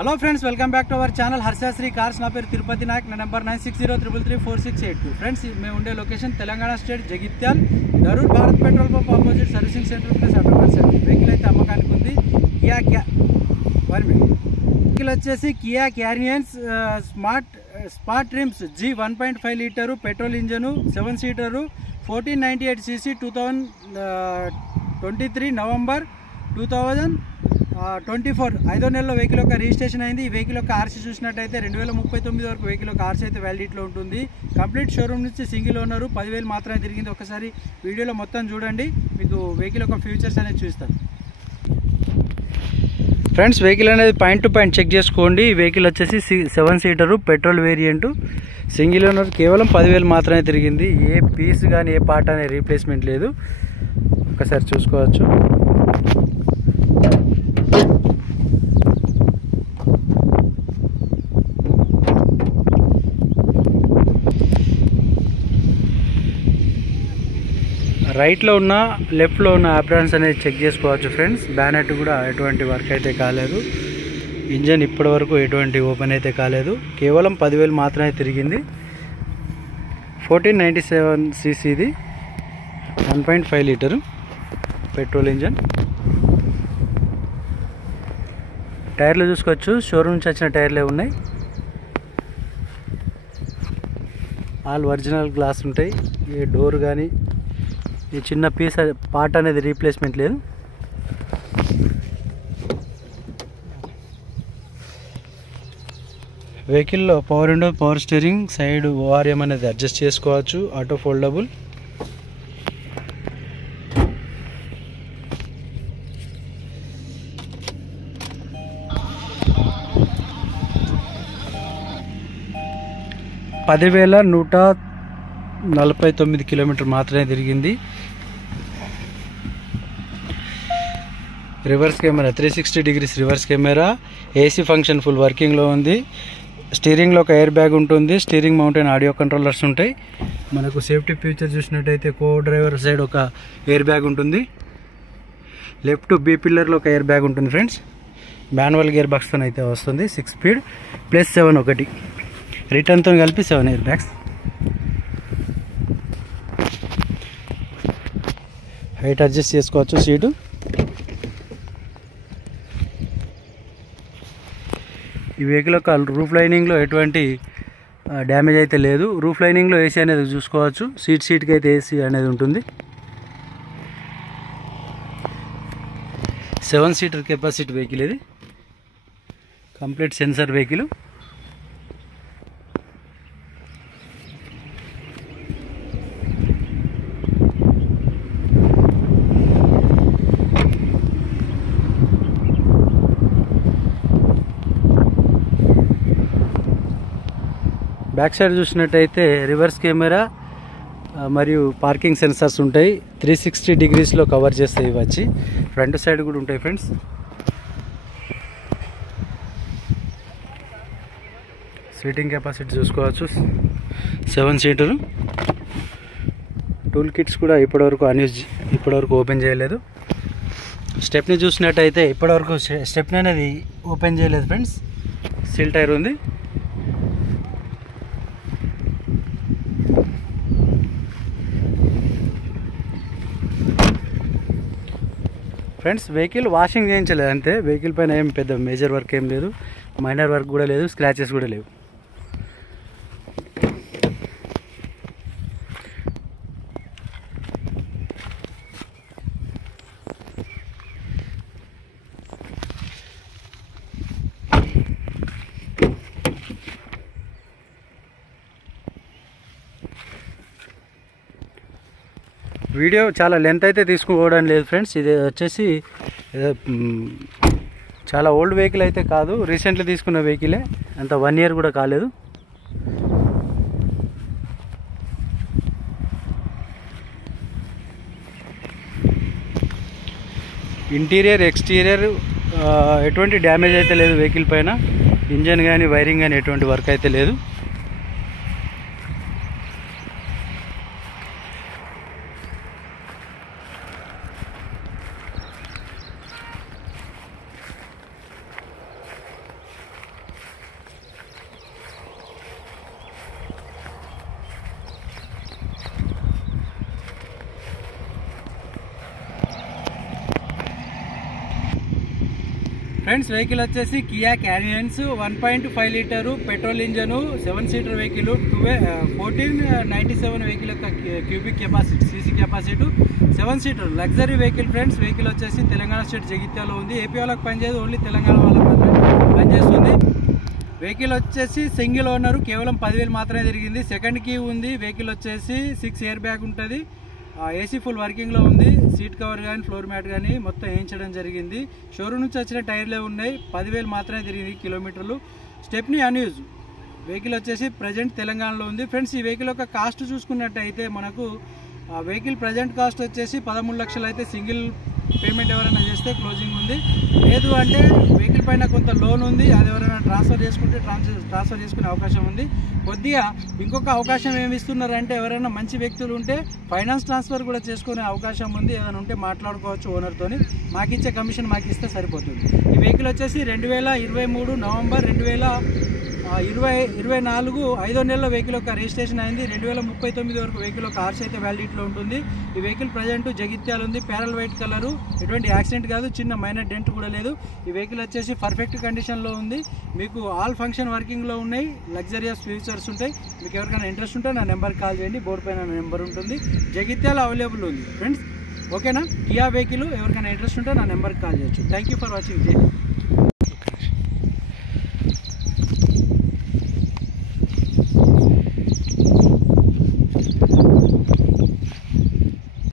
Hello friends, welcome back to our channel Harshasri cars. నా పేరు తిరుపతి నాయక్. నా నెంబర్ 9603334682. ఫ్రెండ్స్, మేము ఉండే location Telangana state Jagtial, Dharur Bharat petrol pump opposite servicing centre plus automobile centre. Vehicle అయితే అమ్మకానికి ఉంది. వెహికల్ వచ్చేసి Kia Carens smart trims G 1.5 litre petrol engine, 7 seater, 1498 cc, 2023 November 2024 5వ నెలలో వెహికల్ యొక్క రిజిస్ట్రేషన్ అయింది. ఈ వెహికల్ యొక్క ఆర్సీ చూసినట్టయితే 2039 వరకు వెహికల్ యొక్క ఆర్సీ అయితే వ్యాలిడిటీలో ఉంటుంది. కంప్లీట్ షోరూమ్ నుంచి సింగిల్ ఓనరు, 10,000 మాత్రమే తిరిగింది. ఒకసారి వీడియోలో మొత్తం చూడండి, మీకు వెహికల్ యొక్క ఫ్యూచర్స్ అనేది చూస్తాను. ఫ్రెండ్స్, వెహికల్ అనేది పాయింట్ టు పాయింట్ చెక్ చేసుకోండి. ఈ వెహికల్ వచ్చేసి 7 సీటరు పెట్రోల్ వేరియంటు, సింగిల్ ఓనర్, కేవలం 10,000 మాత్రమే తిరిగింది. ఏ పీస్ కానీ ఏ పార్ట్ అనే రీప్లేస్మెంట్ లేదు. ఒకసారి చూసుకోవచ్చు. రైట్లో ఉన్న లెఫ్ట్లో ఉన్న ఆప్రాన్స్ అనేది చెక్ చేసుకోవచ్చు ఫ్రెండ్స్. బ్యానెట్ కూడా ఎటువంటి వర్క్ అయితే కాలేదు. ఇంజన్ ఇప్పటి వరకు ఎటువంటి ఓపెన్ అయితే కాలేదు. కేవలం 10,000 మాత్రమే తిరిగింది. 1497 cc, 1.5 లీటరు పెట్రోల్ ఇంజన్. టైర్లు చూసుకోవచ్చు, షోరూమ్ నుంచి వచ్చిన టైర్లే ఉన్నాయి. ఆల్ ఒరిజినల్ గ్లాస్ ఉంటాయి. ఏ డోర్ కానీ ఈ చిన్న పీస్ పార్ట్ అనేది రీప్లేస్మెంట్ లేదు. వెహికల్లో power window, power steering, side ORM అనేది అడ్జస్ట్ చేసుకోవచ్చు. Auto foldable. పదివేల 149 కిలోమీటర్ మాత్రమే తిరిగింది. Reverse camera 360 degrees reverse camera. AC function full వర్కింగ్లో ఉంది. స్టీరింగ్లో ఒక ఎయిర్ బ్యాగ్ ఉంటుంది. స్టీరింగ్ మౌంటైన్ ఆడియో కంట్రోలర్స్ ఉంటాయి. మనకు సేఫ్టీ ఫీచర్ చూసినట్టయితే కో డ్రైవర్ సైడ్ ఒక ఎయిర్ బ్యాగ్ ఉంటుంది. లెఫ్ట్ B పిల్లర్లో ఒక ఎయిర్ బ్యాగ్ ఉంటుంది ఫ్రెండ్స్. మాన్యువల్ గేర్ బాక్స్తో అయితే వస్తుంది. 6 స్పీడ్ ప్లస్ 7 ఒకటి, రిటర్న్తో కలిపి 7 ఎయిర్ బ్యాగ్స్. హైట్ అడ్జస్ట్ చేసుకోవచ్చు. సీటు ఈ వెహికల్ యొక్క రూఫ్ లైనింగ్లో ఎటువంటి డ్యామేజ్ అయితే లేదు. రూఫ్ లైనింగ్లో ఏసీ అనేది చూసుకోవచ్చు. సీట్కి అయితే ఏసీ అనేది ఉంటుంది. 7 సీటర్ కెపాసిటీ వెహికల్ ఇది. Complete sensor vehicle. Back side చూసినట్టయితే రివర్స్ కెమెరా మరియు పార్కింగ్ సెన్సార్స్ ఉంటాయి. 360 degreesలో కవర్ చేస్తాయి ఇవి వచ్చి. ఫ్రంట్ సైడ్ కూడా ఉంటాయి ఫ్రెండ్స్. సీటింగ్ కెపాసిటీ చూసుకోవచ్చు. 7 సీటరు. టూల్ కిట్స్ కూడా ఇప్పటివరకు ఓపెన్ చేయలేదు. స్టెప్ని చూసినట్టయితే ఇప్పటివరకు స్టెప్ని అనేది ఓపెన్ చేయలేదు ఫ్రెండ్స్. సీల్ టైర్ ఉంది. ఫ్రెండ్స్, వెహికల్ వాషింగ్ చేయించలేదు అంతే. వెహికల్ పైన ఏం పెద్ద మేజర్ వర్క్ ఏం లేదు. మైనర్ వర్క్ కూడా లేదు. స్క్రాచెస్ కూడా లేవు. వీడియో చాలా లెంత్ అయితే తీసుకోవడం లేదు ఫ్రెండ్స్. ఇది వచ్చేసి చాలా ఓల్డ్ వెహికల్ అయితే కాదు, రీసెంట్లీ తీసుకున్న వెహికలే. అంత 1 year కూడా కాలేదు. ఇంటీరియర్, ఎక్స్టీరియర్ ఎటువంటి డ్యామేజ్ అయితే లేదు వెహికల్ పైన. ఇంజన్ కానీ వైరింగ్ కానీ ఎటువంటి వర్క్ అయితే లేదు. ఫ్రెండ్స్ వెహికల్ వచ్చేసి Kia Carens 1.5 litre petrol engine 7 seater vehicle 1497 vehicle యొక్క cubic capacity CC capacity 7 seater luxury vehicle friends. Vehicle వచ్చేసి తెలంగాణ స్టేట్ జగిత్యాలో ఉంది. ఏపీ వాళ్ళకి పనిచేయదు, ఓన్లీ తెలంగాణ వాళ్ళకి పనిచేస్తుంది. వెహికల్ వచ్చేసి సింగిల్ ఓనరు, కేవలం 10,000 మాత్రమే తిరిగింది. సెకండ్ కీ ఉంది. వెహికల్ వచ్చేసి 6 ఎయిర్ బ్యాగ్ ఉంటుంది. ఏసీ ఫుల్ వర్కింగ్లో ఉంది. సీట్ కవర్ కానీ ఫ్లోర్ మ్యాట్ కానీ మొత్తం వేయించడం జరిగింది. షోరూమ్ నుంచి వచ్చిన టైర్లే ఉన్నాయి. 10,000 మాత్రమే తిరిగింది కిలోమీటర్లు. Stepney unused. వెహికల్ వచ్చేసి ప్రజెంట్ తెలంగాణలో ఉంది. ఫ్రెండ్స్ ఈ వెహికల్ యొక్క కాస్ట్ చూసుకున్నట్టయితే మనకు వెహికల్ ప్రజెంట్ కాస్ట్ వచ్చేసి 13 లక్షలు అయితే సింగిల్ పేమెంట్ ఎవరైనా చేస్తే క్లోజింగ్ ఉంది. లేదు అంటే వెహికల్ పైన కొంత లోన్ ఉంది, అది ఎవరైనా ట్రాన్స్ఫర్ చేసుకుంటే ట్రాన్స్ఫర్ చేసుకునే అవకాశం ఉంది. కొద్దిగా ఇంకొక అవకాశం ఏమి ఇస్తున్నారంటే ఎవరైనా మంచి వ్యక్తులు ఉంటే ఫైనాన్స్ ట్రాన్స్ఫర్ కూడా చేసుకునే అవకాశం ఉంది. ఏదైనా ఉంటే మాట్లాడుకోవచ్చు ఓనర్తోని. మాకు ఇచ్చే కమిషన్ మాకు ఇస్తే సరిపోతుంది. ఈ వెహికల్ వచ్చేసి 2023 నవంబర్ 2024 5వ నెలలో వెహికల్ యొక్క రిజిస్ట్రేషన్ అయింది. 2039 వరకు వెహికల్ యొక్క ఆర్సీ అయితే వ్యాలిడిటీలో ఉంటుంది. ఈ వెహికల్ ప్రజెంట్ జగిత్యాల ఉంది. ప్యారల్ వైట్ కలరు, ఎటువంటి యాక్సిడెంట్ కాదు, చిన్న మైనర్ డెంట్ కూడా లేదు. ఈ వెహికల్ వచ్చేసి పర్ఫెక్ట్ కండిషన్లో ఉంది. మీకు ఆల్ ఫంక్షన్ వర్కింగ్లో ఉన్నాయి. లగ్జరియస్ ఫీచర్స్ ఉంటాయి. మీకు ఎవరికైనా ఇంట్రెస్ట్ ఉంటే నా నెంబర్కి కాల్ చేయండి. బోర్డు పైన నా నెంబర్ ఉంటుంది. జగిత్యాల అవైలబుల్ ఉంది ఫ్రెండ్స్. ఓకేనా? కియా వెహికల్ ఎవరికైనా ఇంట్రెస్ట్ ఉంటే నా నెంబర్కి కాల్ చేయొచ్చు. Thank you for watching.